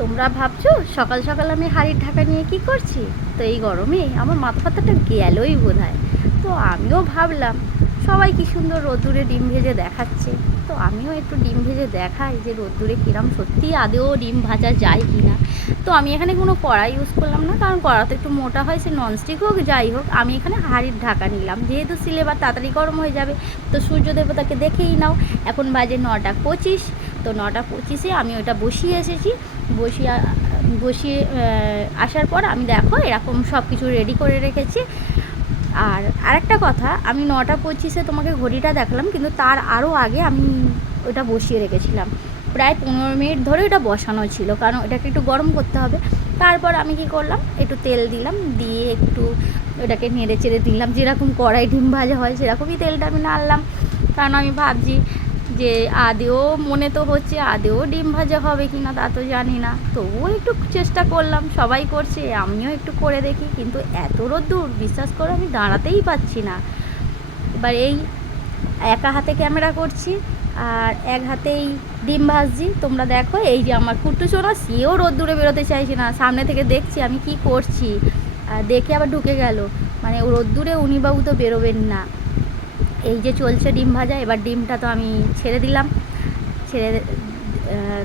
তোমরা ভাবছো সকাল সকাল আমি হাঁড়ির ঢাকা নিয়ে কি করছি? তো এই গরমে আমার মাথা ব্যথাটা গেলই বোধহয়। তো আমিও ভাবলাম সবাই কি সুন্দর রোদ্দুরে ডিম ভেজে দেখাচ্ছে, তো আমিও একটু ডিম ভেজে দেখাই যে রোদ্দুরে কিরম সত্যি আদেও ডিম ভাজা যায় কি না। তো আমি এখানে কোনো কড়াই ইউজ করলাম না, কারণ কড়া তো একটু মোটা হয়, সে ননস্টিক হোক যাই হোক। আমি এখানে হাঁড়ির ঢাকা নিলাম, যেহেতু সিলেবার তাড়াতাড়ি গরম হয়ে যাবে। তো সূর্য দেবতাকে দেখেই নাও, এখন বাজে 9টা 25। তো 9টা 25-এ আমি ওটা বসিয়ে এসেছি। বসিয়ে বসিয়ে আসার পর আমি দেখো এরকম সব কিছু রেডি করে রেখেছি। আর আরেকটা কথা, আমি 9টা 25-এ তোমাকে ঘড়িটা দেখালাম, কিন্তু তার আরও আগে আমি ওটা বসিয়ে রেখেছিলাম। প্রায় 15 মিনিট ধরে ওটা বসানো ছিল, কারণ ওটাকে একটু গরম করতে হবে। তারপর আমি কি করলাম, একটু তেল দিলাম, দিয়ে একটু ওটাকে নেড়ে চেড়ে দিলাম, যেরকম কড়াই ডিম ভাজা হয় সেরকমই তেলটা আমি নাড়লাম। কারণ আমি ভাবছি যে আদেও মনে তো হচ্ছে আদেও ডিম ভাজা হবে কি না তা তো জানি না, তবুও একটু চেষ্টা করলাম, সবাই করছে আমিও একটু করে দেখি। কিন্তু এত রোদ্দুর, বিশ্বাস করে আমি দাঁড়াতেই পাচ্ছি না। এবার এই একা হাতে ক্যামেরা করছি আর এক হাতেই ডিম ভাজছি। তোমরা দেখো, এই যে আমার কুট্টু সোনা, সেও রোদ্দুরে বেরোতে চাইছে না, সামনে থেকে দেখছি আমি কি করছি, দেখে আবার ঢুকে গেল। মানে রোদ্দুরে উনি বাবু তো বেরোবেন না। এই যে চলছে ডিম ভাজা, এবার ডিমটা তো আমি ছেড়ে দিলাম। ছেড়ে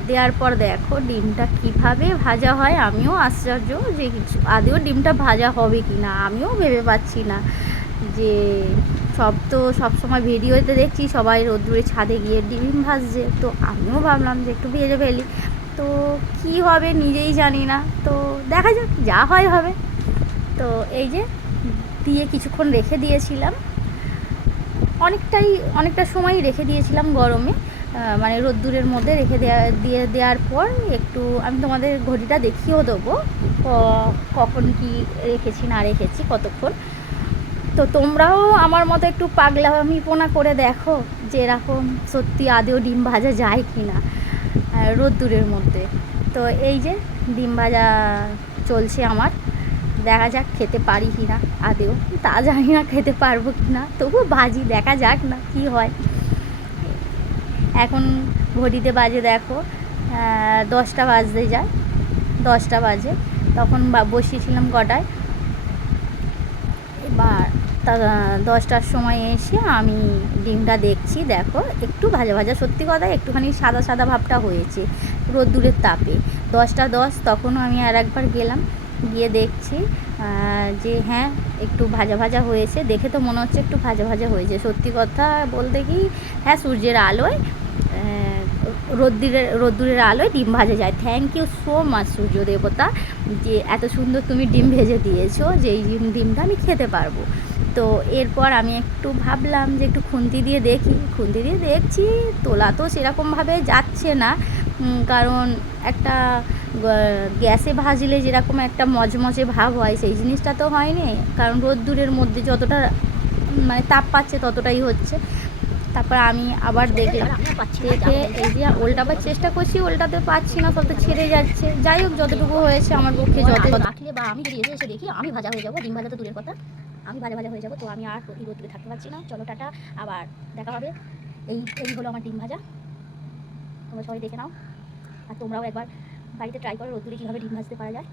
দেওয়ার পর দেখো ডিমটা কীভাবে ভাজা হয়, আমিও আশ্চর্য যে আদেও ডিমটা ভাজা হবে কি না, আমিও ভেবে পাচ্ছি না। যে সব তো সবসময় ভিডিওতে দেখছি সবাই রোদ্দুরে ছাদে গিয়ে ডিম ভাজছে, তো আমিও ভাবলাম যে একটু ভেজে ফেলি। তো কি হবে নিজেই জানি না, তো দেখা যাক, যা হয় হবে। তো এই যে দিয়ে কিছুক্ষণ রেখে দিয়েছিলাম, অনেকটা সময় রেখে দিয়েছিলাম গরমে, মানে রোদ্দুরের মধ্যে রেখে দেওয়ার পর একটু আমি তোমাদের ঘড়িটা দেখিয়েও দেবো কখন কি রেখেছি না রেখেছি কতক্ষণ। তো তোমরাও আমার মতো একটু পাগলামিপনা করে দেখো যে এরকম সত্যি আদেও ডিম ভাজা যায় কি না রোদ্দুরের মধ্যে। তো এই যে ডিম ভাজা চলছে আমার, দেখা যাক খেতে পারি কি না আদেও, তা জানি না খেতে পারবো কি না, তবু ভাজি, দেখা যাক না কি হয়। এখন ঘড়িতে বাজে দেখো 10টা বাজতে যায়, 10টা বাজে। তখন বসিয়েছিলাম কটায়, এবার তা 10টার সময় এসে আমি ডিমটা দেখছি, দেখো একটু ভাজা ভাজা, সত্যি কথা একটুখানি সাদা সাদা ভাবটা হয়েছে রোদ্দুরের তাপে। 10টা 10 তখনও আমি আর একবার গেলাম, গিয়ে দেখছি যে হ্যাঁ একটু ভাজা ভাজা হয়েছে, দেখে তো মনে হচ্ছে একটু ভাজা ভাজা হয়েছে। সত্যি কথা বলতে কি, হ্যাঁ সূর্যের আলোয় রোদ্দুরের আলোয় ডিম ভাজা যায়। থ্যাংক ইউ সো মাচ সূর্য দেবতা, যে এত সুন্দর তুমি ডিম ভেজে দিয়েছো যে এই ডিমটা আমি খেতে পারবো। তো এরপর আমি একটু ভাবলাম যে একটু খুন্তি দিয়ে দেখি, খুন্তি দিয়ে দেখছি তোলা তো সেরকমভাবে যাচ্ছে না, কারণ একটা গ্যাসে ভাজলে যেরকম একটা মজমজে ভাব হয় সেই জিনিসটা তো হয়নি, কারণ রোদ্দুরের মধ্যে যতটা মানে তাপ পাচ্ছে ততটাই হচ্ছে। তারপর আমি আবার দেখলাম, দেখে এই যে উল্টাবার চেষ্টা করছি, উল্টাতে পারছি না, সব তো ছেড়ে যাচ্ছে। যাই হোক, যতটুকু হয়েছে আমার পক্ষে যত রাখলে, বা আমি যদি এসে দেখি আমি ভাজা হয়ে যাবো, ডিম ভাজা তো দূরের কথা, আমি ভাজা ভাজা হয়ে যাবো। তো আমি আর এই রোদ্দুরে থাকতে পারছি না, চলো টাটা, আবার দেখা হবে। এই হলো আমার ডিম ভাজা, তোমরা সবাই দেখে নাও। আর তোমরাও একবার বাড়িতে ট্রাই করো রোদ্দুরে কীভাবে ডিম ভাজতে পারা যায়।